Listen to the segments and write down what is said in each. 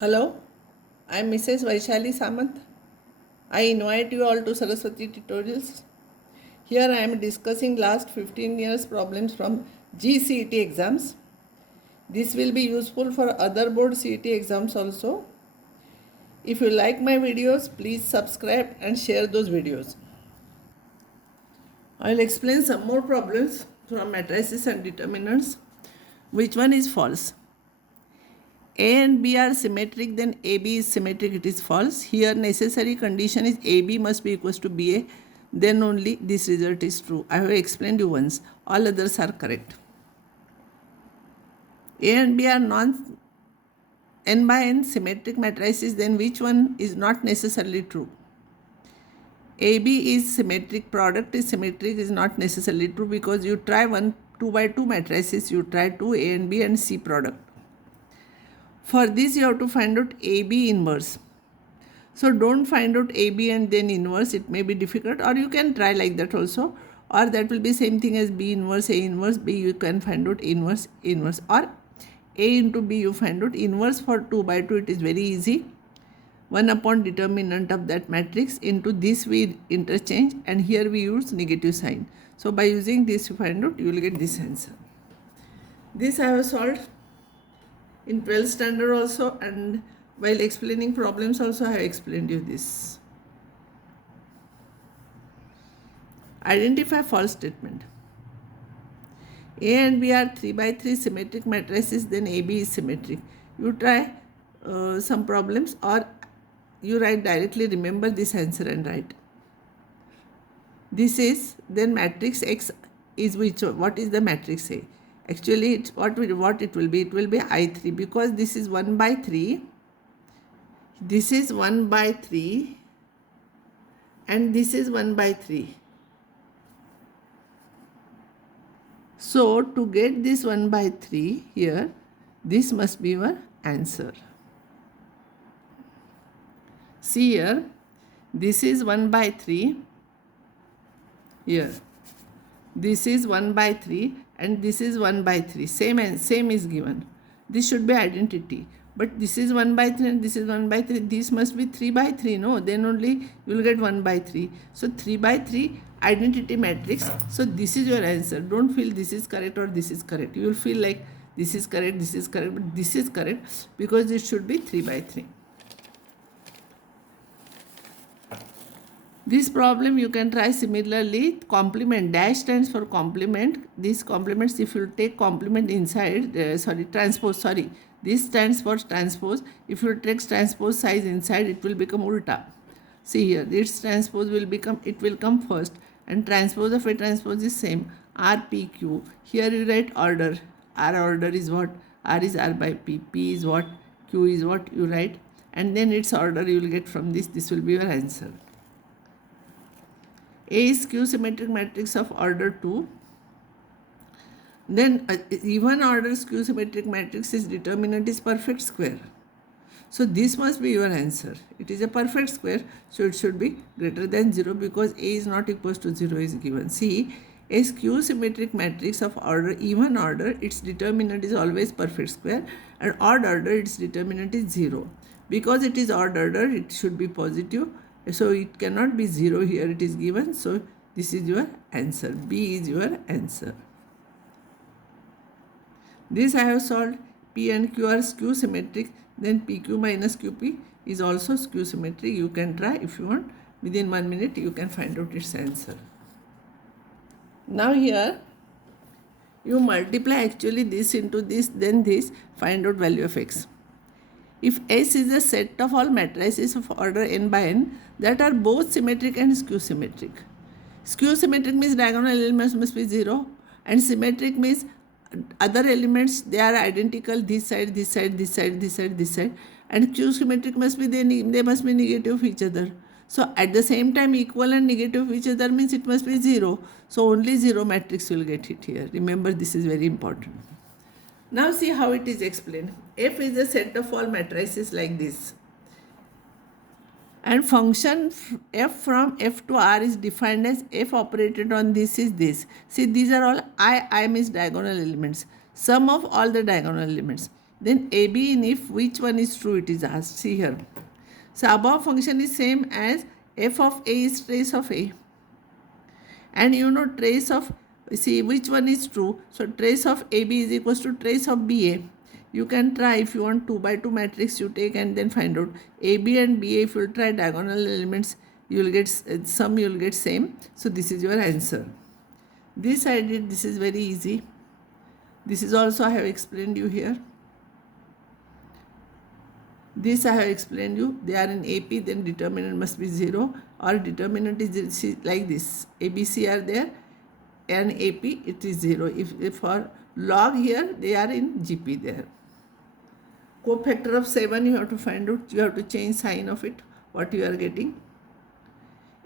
Hello, I am Mrs. Vaishali Samant. I invite you all to Saraswati tutorials. Here I am discussing last 15 years problems from C.E.T exams. This will be useful for other board C.E.T exams also. If you like my videos, please subscribe and share those videos. I will explain some more problems from matrices and determinants. Which one is false? A and B are symmetric, then AB is symmetric, it is false. Here necessary condition is AB must be equals to BA, then only this result is true. I have explained you once, all others are correct. A and B are n by n symmetric matrices, then which one is not necessarily true? AB is symmetric, product is symmetric is not necessarily true because you try 2 by 2 matrices, you try 2 A and B and C product. For this you have to find out AB inverse. So don't find out AB and then inverse, it may be difficult, or you can try like that also, or that will be same thing as B inverse, A inverse, B you can find out inverse, or A into B you find out inverse for 2 by 2, it is very easy. 1 upon determinant of that matrix into this we interchange and here we use negative sign. So by using this you find out, you will get this answer. This I have solved in 12th standard also, and while explaining problems also I have explained you this. Identify false statement. A and B are 3 by 3 symmetric matrices, then AB is symmetric. You try some problems, or you write directly, remember this answer and write. This is, then matrix X is which? What is the matrix A? Actually, it's what it will be. It will be I3 because this is 1 by 3. This is 1 by 3 and this is 1 by 3. So to get this 1 by 3 here, this must be your answer. See here, this is 1 by 3. Here, this is 1 by 3 and this is 1 by 3. Same is given. This should be identity. But this is 1 by 3 and this is 1 by 3. This must be 3 by 3. No, then only you will get 1 by 3. So 3 by 3 identity matrix. So this is your answer. Don't feel this is correct or this is correct. You will feel like this is correct, but this is correct because it should be 3 by 3. This problem you can try similarly. Complement, dash stands for complement. These complements, if you take complement inside, transpose, this stands for transpose. If you take transpose size inside, it will become ulta. See here, this transpose will become, it will come first, and transpose of a transpose is same, R, P, Q. Here you write order. R order is what? R is R by P. P is what? Q is what? You write. And then its order you will get from this. This will be your answer. A is skew-symmetric matrix of order 2. Then even order skew-symmetric matrix is determinant is perfect square. So this must be your answer. It is a perfect square, so it should be greater than 0 because A is not equals to 0 is given. See, a skew-symmetric matrix of order even order, its determinant is always perfect square, and odd order, its determinant is 0. Because it is odd order, it should be positive. So it cannot be 0 here, it is given. So this is your answer. B is your answer. This I have solved. P and Q are skew symmetric. Then PQ minus QP is also skew symmetric. You can try if you want. Within 1 minute you can find out its answer. Now here you multiply actually this into this, then this, find out value of X. If S is a set of all matrices of order n by n that are both symmetric and skew symmetric. Skew symmetric means diagonal elements must be 0, and symmetric means other elements they are identical, this side, this side, this side, this side, this side, and skew symmetric must be they must be negative of each other. So at the same time equal and negative of each other means it must be 0. So only 0 matrix will get it here. Remember, this is very important. Now see how it is explained. F is a set of all matrices like this. And function f from f to r is defined as f operated on this is this. See, these are all I means diagonal elements. Sum of all the diagonal elements. Then AB in if which one is true it is asked. See here. So above function is same as f of a is trace of a. And you know trace of, see which one is true. So trace of AB is equals to trace of BA. You can try if you want 2 by 2 matrix you take and then find out AB and BA. If you try diagonal elements, you will get sum, you will get same. So this is your answer. This I did, this is very easy. This is also I have explained you here. This I have explained you. They are in AP, then determinant must be 0, or determinant is like this. ABC are there and AP it is 0. If for log here, they are in GP there. Cofactor of 7 you have to find out. You have to change sign of it, what you are getting.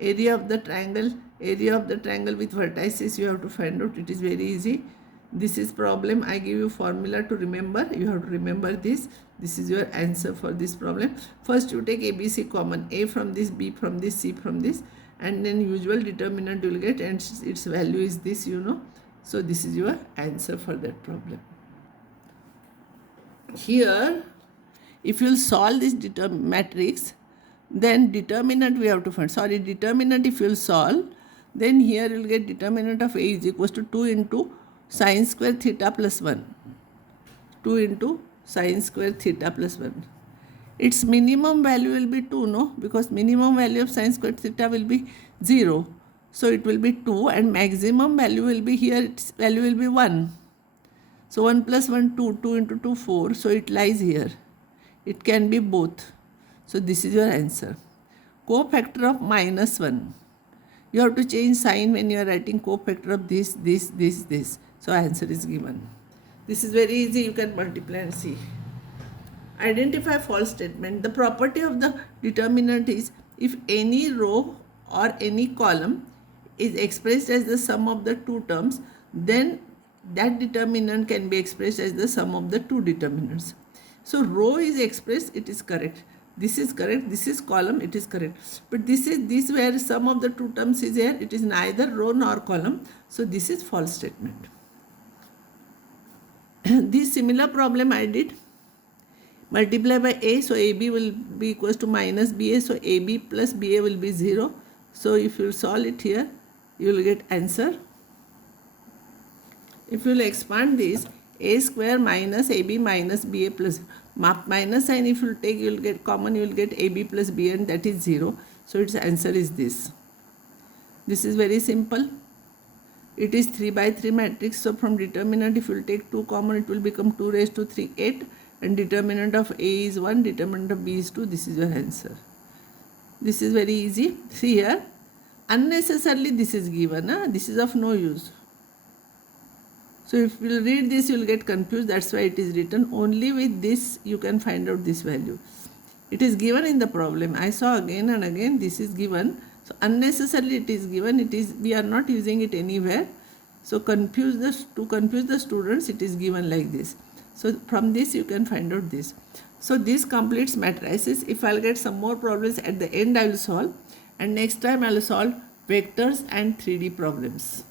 Area of the triangle with vertices you have to find out. It is very easy. This is problem. I give you formula to remember. You have to remember this. This is your answer for this problem. First you take ABC common. A from this, B from this, C from this. And then usual determinant you will get, and its value is this, you know. So this is your answer for that problem. Here, if you will solve this matrix, then determinant we have to find. Determinant if you will solve, then here you will get determinant of A is equals to 2 into sine square theta plus 1. 2 into sine square theta plus 1. Its minimum value will be 2, no? Because minimum value of sine square theta will be 0. So it will be 2, and maximum value will be here, its value will be 1. So 1 plus 1, 2. 2 into 2, 4. So it lies here. It can be both. So this is your answer. Cofactor of minus 1. You have to change sign when you are writing cofactor of this, this, this, this. So answer is given. This is very easy. You can multiply and see. Identify false statement. The property of the determinant is if any row or any column is expressed as the sum of the two terms, then that determinant can be expressed as the sum of the two determinants. So row is expressed, it is correct. This is correct. This is column, it is correct. But this where sum of the two terms is here. It is neither row nor column. So this is false statement. This similar problem I did. Multiply by A, so AB will be equals to minus BA. So AB plus BA will be 0. So if you solve it here, you will get answer. If you will expand this, A square minus AB minus BA plus minus sign, if you take, you will get common, you will get AB plus BA, and that is 0. So its answer is this. This is very simple. It is 3 by 3 matrix. So from determinant, if you will take 2 common, it will become 2 raised to 3, 8. And determinant of A is 1, determinant of B is 2. This is your answer. This is very easy. See here. Unnecessarily this is given. This is of no use. So if you will read this, you will get confused. That's why it is written. Only with this you can find out this value. It is given in the problem. I saw again and again this is given. So unnecessarily it is given. We are not using it anywhere. So to confuse the students, it is given like this. So from this you can find out this. So this completes matrices. If I'll get some more problems at the end, I will solve. And next time I will solve vectors and 3D problems.